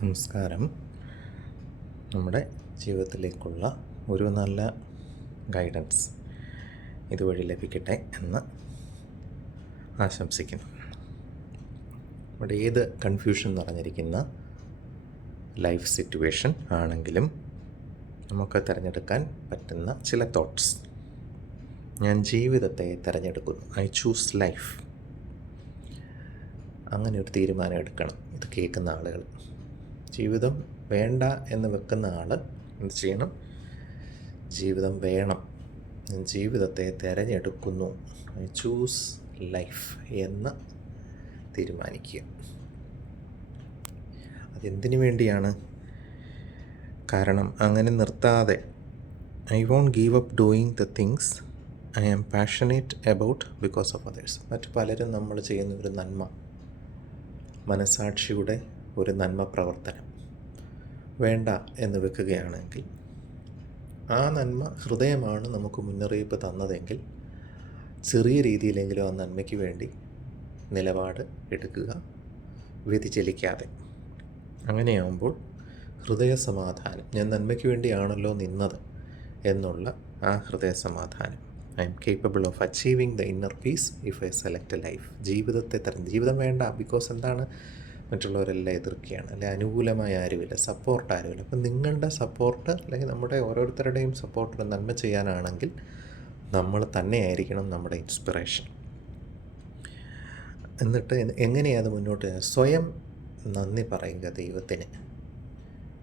നമസ്കാരം. നമ്മുടെ ജീവിതത്തിലേക്കുള്ള ഒരു നല്ല ഗൈഡൻസ് ഇതുവഴി ലഭിക്കട്ടെ എന്ന് ആശംസിക്കുന്നു. നമ്മുടെ ഏത് കൺഫ്യൂഷൻ നിറഞ്ഞിരിക്കുന്ന ലൈഫ് സിറ്റുവേഷൻ ആണെങ്കിലും നമുക്ക് തിരഞ്ഞെടുക്കാൻ പറ്റുന്ന ചില തോട്ട്സ്. ഞാൻ ജീവിതത്തെ തിരഞ്ഞെടുക്കുന്നു, ഐ ചൂസ് ലൈഫ്. അങ്ങനെ ഒരു തീരുമാനം എടുക്കണം ഇത് കേൾക്കുന്ന ആളുകൾ. ജീവിതം വേണ്ട എന്ന് വെക്കുന്ന ആൾ എന്ത് ചെയ്യണം? ജീവിതം വേണം, ഞാൻ ജീവിതത്തെ തിരഞ്ഞെടുക്കുന്നു, ഐ ചൂസ് ലൈഫ് എന്ന് തീരുമാനിക്കുക. അതെന്തിനു വേണ്ടിയാണ്? കാരണം അങ്ങനെ നിർത്താതെ I won't give up doing the things I am passionate about because of others. മറ്റു പലരും നമ്മൾ ചെയ്യുന്ന ഒരു നന്മ, മനസാക്ഷിയുടെ ഒരു നന്മ പ്രവർത്തനം വേണ്ട എന്ന് വെക്കുകയാണെങ്കിൽ, ആ നന്മ ഹൃദയമാണ് നമുക്ക് മുന്നറിയിപ്പ് തന്നതെങ്കിൽ ചെറിയ രീതിയിലെങ്കിലും ആ നന്മയ്ക്ക് വേണ്ടി നിലപാട് എടുക്കുക, വ്യതിചലിക്കാതെ. അങ്ങനെയാകുമ്പോൾ ഹൃദയ സമാധാനം, ഞാൻ നന്മയ്ക്ക് വേണ്ടിയാണല്ലോ നിന്നത് എന്നുള്ള ആ ഹൃദയ സമാധാനം, I M capable of achieving the inner piece if I select A life. ജീവിതം വേണ്ട ബിക്കോസ് എന്താണ്? മറ്റുള്ളവരെല്ലാം എതിർക്കുകയാണ്, അല്ലെങ്കിൽ അനുകൂലമായ ആരുമില്ല, സപ്പോർട്ട് ആരുമില്ല. അപ്പം നിങ്ങളുടെ സപ്പോർട്ട്, അല്ലെങ്കിൽ നമ്മുടെ ഓരോരുത്തരുടെയും സപ്പോർട്ട് നന്മ ചെയ്യാനാണെങ്കിൽ നമ്മൾ തന്നെയായിരിക്കണം നമ്മുടെ ഇൻസ്പിറേഷൻ. എന്നിട്ട് എങ്ങനെയാണ് മുന്നോട്ട്? സ്വയം നന്ദി പറയുക ദൈവത്തിന്.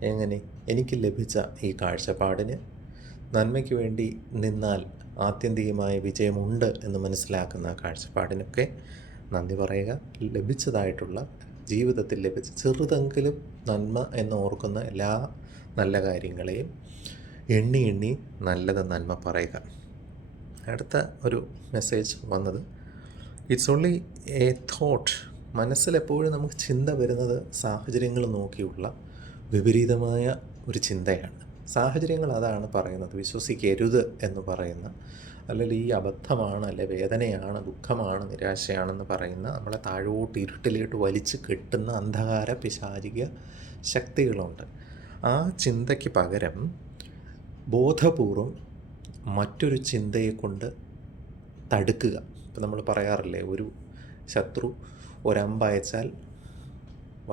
എങ്ങനെ? എനിക്ക് ലഭിച്ച ഈ കാഴ്ചപ്പാടിന്, നന്മയ്ക്ക് വേണ്ടി നിന്നാൽ ആത്യന്തികമായ വിജയമുണ്ട് എന്ന് മനസ്സിലാക്കുന്ന ആ കാഴ്ചപ്പാടിനൊക്കെ നന്ദി പറയുക. ലഭിച്ചതായിട്ടുള്ള, ജീവിതത്തിൽ ലഭിച്ച ചെറുതെങ്കിലും നന്മ എന്ന് ഓർക്കുന്ന എല്ലാ നല്ല കാര്യങ്ങളെയും എണ്ണി എണ്ണി നല്ലത് നന്മ പറയുക. അടുത്ത ഒരു മെസ്സേജ് വന്നത്, ഇറ്റ്സ് ഓൺലി എ തോട്ട്. മനസ്സിലെപ്പോഴും നമുക്ക് ചിന്ത വരുന്നത് സാഹചര്യങ്ങൾ നോക്കിയുള്ള വിപരീതമായ ഒരു ചിന്തയാണ്. സാഹചര്യങ്ങൾ അതാണ് പറയുന്നത്, വിശ്വസിക്കരുത് എന്ന് പറയുന്ന, അല്ലെങ്കിൽ ഈ അബദ്ധമാണ്, അല്ലെ വേദനയാണ്, ദുഃഖമാണ്, നിരാശയാണെന്ന് പറയുന്ന, നമ്മളെ താഴോട്ട് ഇരുട്ടിലോട്ട് വലിച്ചു കെട്ടുന്ന അന്ധകാര പിശാചിക ശക്തികളുണ്ട്. ആ ചിന്തയ്ക്ക് പകരം ബോധപൂർവം മറ്റൊരു ചിന്തയെ കൊണ്ട് തടുക്കുക. ഇപ്പം നമ്മൾ പറയാറില്ലേ, ഒരു ശത്രു ഒരമ്പയച്ചാൽ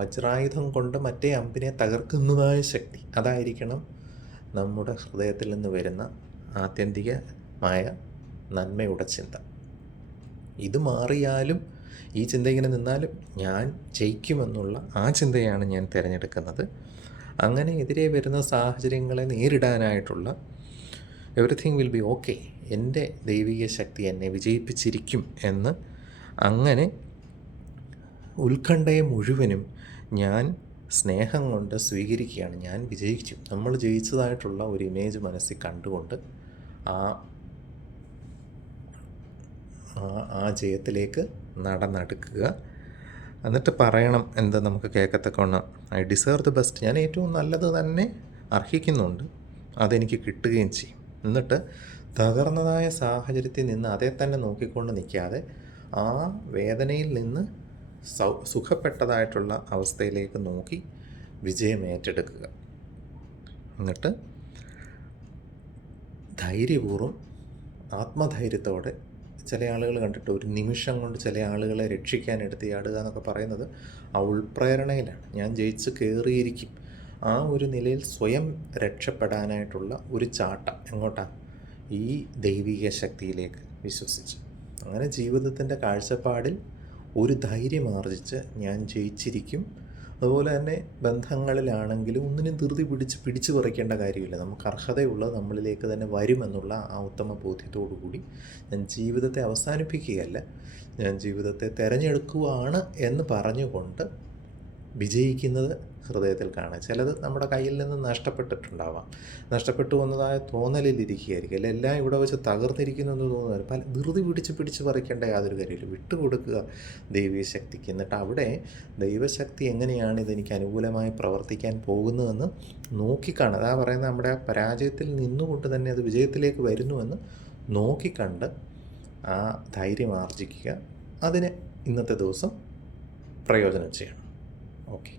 വജ്രായുധം കൊണ്ട് മറ്റേ അമ്പിനെ തകർക്കുന്നതായ ശക്തി, അതായിരിക്കണം നമ്മുടെ ഹൃദയത്തിൽ നിന്ന് വരുന്ന ആത്യന്തികമായ നന്മയുടെ ചിന്ത. ഇത് മാറിയാലും, ഈ ചിന്ത ഇങ്ങനെ നിന്നാലും ഞാൻ ജയിക്കുമെന്നുള്ള ആ ചിന്തയാണ് ഞാൻ തിരഞ്ഞെടുക്കുന്നത്. അങ്ങനെ എതിരെ വരുന്ന സാഹചര്യങ്ങളെ നേരിടാനായിട്ടുള്ള എവറിത്തിങ് വിൽ ബി ഓക്കെ, എൻ്റെ ദൈവിക ശക്തി എന്നെ വിജയിപ്പിച്ചിരിക്കും എന്ന് അങ്ങനെ ഉത്കണ്ഠയെ മുഴുവനും ഞാൻ സ്നേഹം കൊണ്ട് സ്വീകരിക്കുകയാണ്. ഞാൻ വിജയിച്ചു, നമ്മൾ ജയിച്ചതായിട്ടുള്ള ഒരു ഇമേജ് മനസ്സിൽ കണ്ടുകൊണ്ട് ആ ജയത്തിലേക്ക് നടന്നെടുക്കുക. എന്നിട്ട് പറയണം എന്ത് നമുക്ക് കേൾക്കത്തക്കവണ്ണം, ഐ ഡിസേർവ് ദ ബെസ്റ്റ്. ഞാൻ ഏറ്റവും നല്ലത് തന്നെ അർഹിക്കുന്നുണ്ട്, അതെനിക്ക് കിട്ടുകയും ചെയ്യും. എന്നിട്ട് തകർന്നതായ സാഹചര്യത്തിൽ നിന്ന് അതേ തന്നെ നോക്കിക്കൊണ്ട് നിൽക്കാതെ ആ വേദനയിൽ നിന്ന് സുഖപ്പെട്ടതായിട്ടുള്ള അവസ്ഥയിലേക്ക് നോക്കി വിജയം ഏറ്റെടുക്കുക. എന്നിട്ട് ധൈര്യപൂർവ്വം, ആത്മധൈര്യത്തോടെ, ചില ആളുകൾ കണ്ടിട്ട് ഒരു നിമിഷം കൊണ്ട് ചില ആളുകളെ രക്ഷിക്കാൻ എടുത്തിയാടുക എന്നൊക്കെ പറയുന്നത് ആ ഉൾപ്രേരണയിലാണ്. ഞാൻ ജയിച്ച് കയറിയിരിക്കും, ആ ഒരു നിലയിൽ സ്വയം രക്ഷപ്പെടാനായിട്ടുള്ള ഒരു ചാട്ടം. എങ്ങോട്ടാണ്? ഈ ദൈവിക ശക്തിയിലേക്ക് വിശ്വസിച്ച്. അങ്ങനെ ജീവിതത്തിൻ്റെ കാഴ്ചപ്പാടിൽ ഒരു ധൈര്യം ആർജിച്ച് ഞാൻ ജയിച്ചിരിക്കും. അതുപോലെ തന്നെ ബന്ധങ്ങളിലാണെങ്കിലും ഒന്നിനും ധൃതി പിടിച്ചു പറിക്കേണ്ട കാര്യമില്ല. നമുക്ക് അർഹതയുള്ളത് നമ്മളിലേക്ക് തന്നെ വരുമെന്നുള്ള ആ ഉത്തമ ബോധ്യത്തോടു കൂടി ഞാൻ ജീവിതത്തെ അവസാനിപ്പിക്കുകയല്ല, ഞാൻ ജീവിതത്തെ തിരഞ്ഞെടുക്കുകയാണ് എന്ന് പറഞ്ഞുകൊണ്ട് വിജയിക്കുന്നത് ഹൃദയത്തിൽ കാണുക. ചിലത് നമ്മുടെ കയ്യിൽ നിന്ന് നഷ്ടപ്പെട്ടിട്ടുണ്ടാവാം, നഷ്ടപ്പെട്ടു വന്നതായ തോന്നലിലിരിക്കുകയായിരിക്കും, അല്ല എല്ലാം ഇവിടെ വെച്ച് തകർന്നിരിക്കുന്നു എന്ന് തോന്നുന്നത്. പല ധൃതി പിടിച്ച് പറിക്കേണ്ട യാതൊരു കാര്യമില്ല. വിട്ടുകൊടുക്കുക ദൈവീയ ശക്തിക്ക്. എന്നിട്ട് അവിടെ ദൈവശക്തി എങ്ങനെയാണ് ഇതെനിക്ക് അനുകൂലമായി പ്രവർത്തിക്കാൻ പോകുന്നതെന്ന് നോക്കിക്കാണുക. അതാ പറയുന്നത്, നമ്മുടെ പരാജയത്തിൽ നിന്നുകൊണ്ട് തന്നെ അത് വിജയത്തിലേക്ക് വരുന്നുവെന്ന് നോക്കിക്കണ്ട് ആ ധൈര്യം ആർജിക്കുക. അതിന് ഇന്നത്തെ ദിവസം പ്രയോജനം ചെയ്യണം. ഓക്കെ.